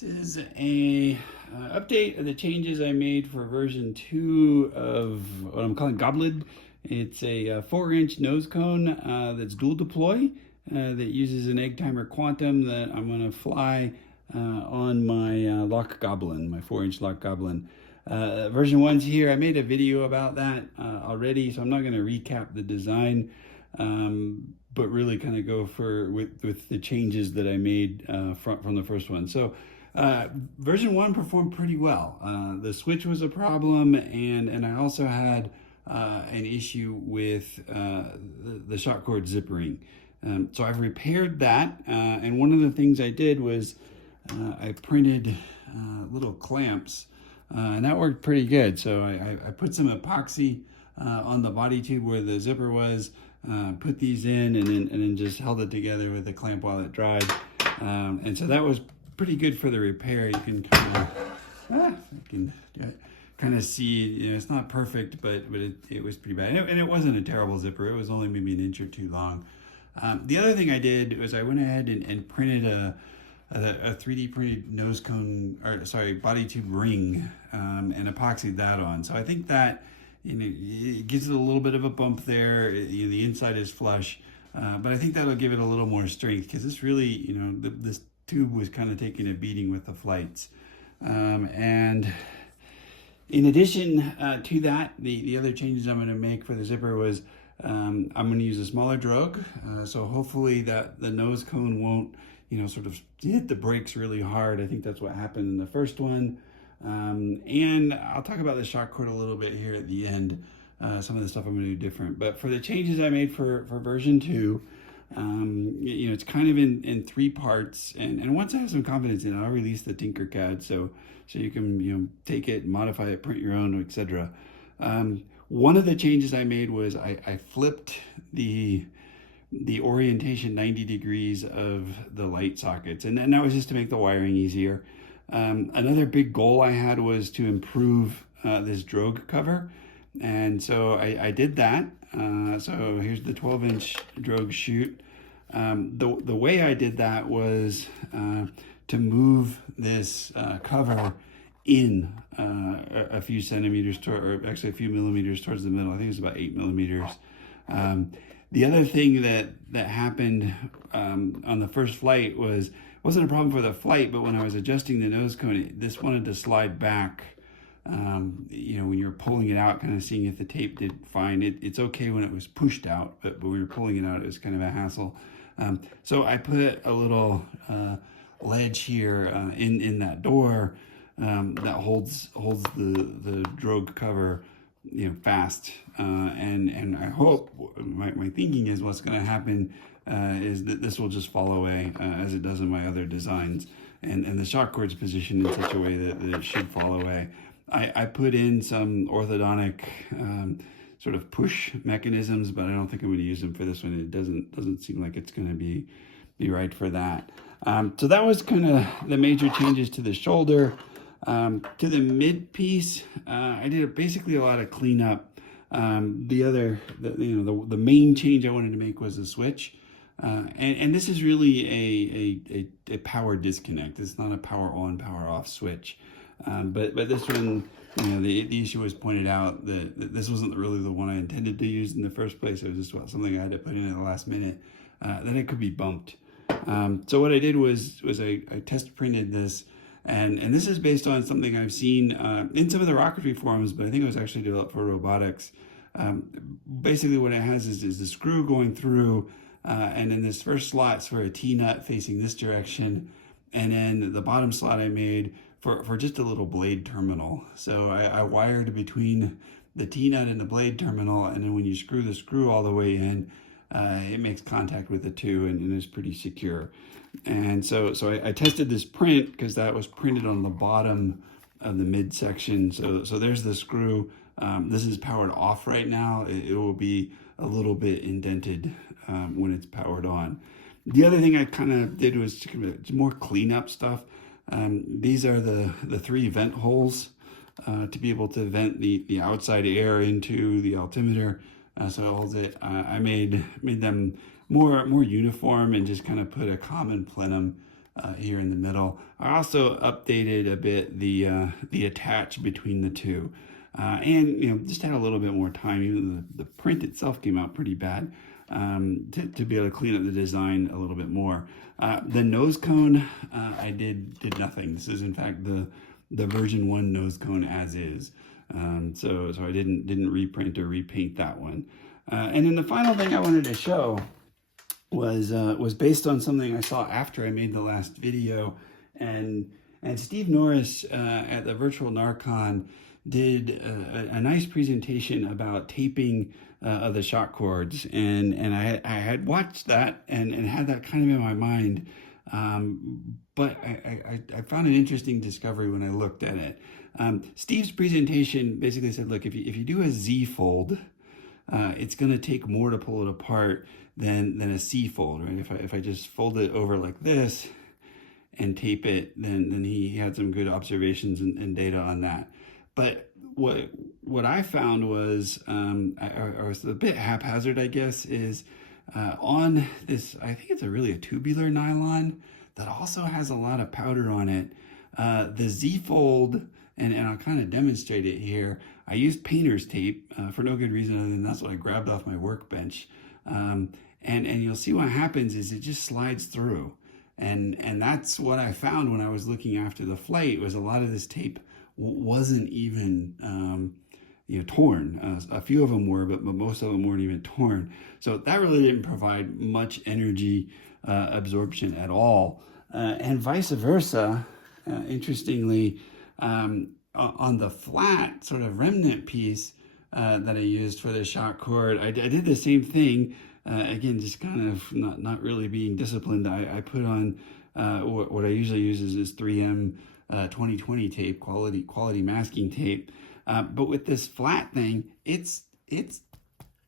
This is a update of the changes I made for version 2 of what I'm calling Goblid. It's a 4-inch nose cone that's dual deploy that uses an Eggtimer Quantum that I'm going to fly on my lock goblin, my 4-inch lock goblin. Version 1's here. I made a video about that already, so I'm not going to recap the design, but really kind of go with the changes that I made from the first one. So version 1 performed pretty well. The switch was a problem, and I also had an issue with the shot cord zippering. So I've repaired that, and one of the things I did was I printed little clamps, and that worked pretty good. So I put some epoxy on the body tube where the zipper was, put these in, and then just held it together with a clamp while it dried. And so that was pretty good for the repair. You can kind of see, you know, it's not perfect, but it was pretty bad. And it wasn't a terrible zipper. It was only maybe an inch or two long. The other thing I did was I went ahead and printed a 3D printed nose cone, or sorry, body tube ring, and epoxied that on. So I think that, you know, it gives it a little bit of a bump there. The inside is flush, but I think that'll give it a little more strength, because this really, you know, this tube was kind of taking a beating with the flights. And in addition to that, the other changes I'm going to make for the zipper was I'm going to use a smaller drogue, so hopefully that the nose cone won't, you know, sort of hit the brakes really hard. I think that's what happened in the first one. And I'll talk about the shock cord a little bit here at the end, some of the stuff I'm going to do different. But for the changes I made for version 2, you know, it's kind of in 3 parts, and once I have some confidence in it, I'll release the Tinkercad so you can, you know, take it, modify it, print your own, etc. One of the changes I made was I flipped the orientation 90 degrees of the light sockets, and that was just to make the wiring easier. Another big goal I had was to improve this drogue cover, and so I did that. So here's the 12-inch drogue chute. The way I did that was to move this cover in a few centimeters, or actually a few millimeters towards the middle. I think it was about 8 millimeters. The other thing that happened on the first flight wasn't a problem for the flight, but when I was adjusting the nose cone, this wanted to slide back. You know, when you're pulling it out, kind of seeing if the tape did fine. It's okay when it was pushed out, but when we were pulling it out, it was kind of a hassle. So I put a little ledge here in that door that holds the drogue cover, you know, fast. And I hope, my thinking is what's going to happen is that this will just fall away as it does in my other designs, and the shock cord's positioned in such a way that it should fall away. I put in some orthodontic sort of push mechanisms, but I don't think I'm going to use them for this one. It doesn't seem like it's going to be right for that. So that was kind of the major changes to the shoulder. To the mid piece, I did basically a lot of cleanup. The main change I wanted to make was the switch. And this is really a power disconnect. It's not a power on, power off switch. But this one, you know, the issue was pointed out that this wasn't really the one I intended to use in the first place. It was just something I had to put in at the last minute, that it could be bumped. So what I did was I test printed this, and this is based on something I've seen in some of the rocketry forums, but I think it was actually developed for robotics. Basically what it has is the screw going through, and then this first slot's for a T-nut facing this direction, and then the bottom slot I made for just a little blade terminal. So I wired between the T-nut and the blade terminal, and then when you screw the screw all the way in, it makes contact with the two, and is pretty secure. And so I tested this print, because that was printed on the bottom of the midsection. So there's the screw. This is powered off right now. It will be a little bit indented when it's powered on. The other thing I kind of did was more cleanup stuff. These are the 3 vent holes to be able to vent the outside air into the altimeter, so it holds it. I made them more uniform, and just kind of put a common plenum here in the middle. I also updated a bit the attach between the two, and just had a little bit more time. Even the print itself came out pretty bad, to be able to clean up the design a little bit more. The nose cone, I did nothing. This is in fact the version 1 nose cone as is. So I didn't reprint or repaint that one. And then the final thing I wanted to show was based on something I saw after I made the last video, and Steve Norris at the Virtual Narcon did a nice presentation about taping of the shock cords, and I had watched that and had that kind of in my mind, but I found an interesting discovery when I looked at it. Steve's presentation basically said, look, if you do a Z fold, it's going to take more to pull it apart than a C fold, right? If I just fold it over like this and tape it, then he had some good observations and data on that. But what I found was, I was a bit haphazard, I guess, is on this, I think it's really a tubular nylon that also has a lot of powder on it. The Z fold, and I'll kind of demonstrate it here. I used painter's tape for no good reason other than that's what I grabbed off my workbench. And you'll see what happens is it just slides through. And that's what I found when I was looking after the flight, was a lot of this tape wasn't even torn. A few of them were, but most of them weren't even torn. So that really didn't provide much energy absorption at all. And vice versa, interestingly, on the flat sort of remnant piece that I used for the shock cord, I did the same thing. Again, just kind of not really being disciplined. I put on what I usually use is this 3M 2020 tape, quality masking tape. But with this flat thing, it's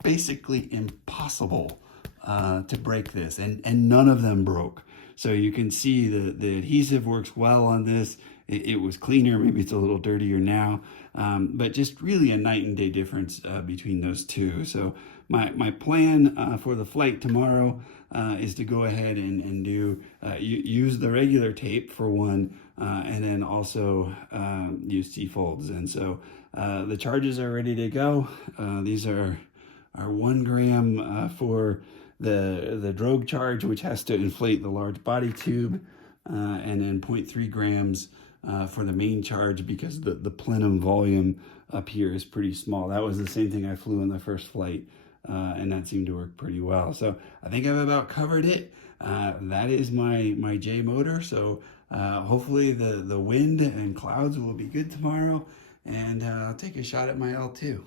basically impossible to break this, and none of them broke. So you can see the adhesive works well on this. It was cleaner, maybe it's a little dirtier now, but just really a night and day difference between those two. So my plan for the flight tomorrow is to go ahead and use the regular tape for one, and then also use C-folds. And so the charges are ready to go. These are 1 gram for the drogue charge, which has to inflate the large body tube, and then 0.3 grams for the main charge, because the plenum volume up here is pretty small. That was the same thing I flew on the first flight, and that seemed to work pretty well. So I think I've about covered it. That is my J motor. So hopefully the wind and clouds will be good tomorrow, and I'll take a shot at my L2.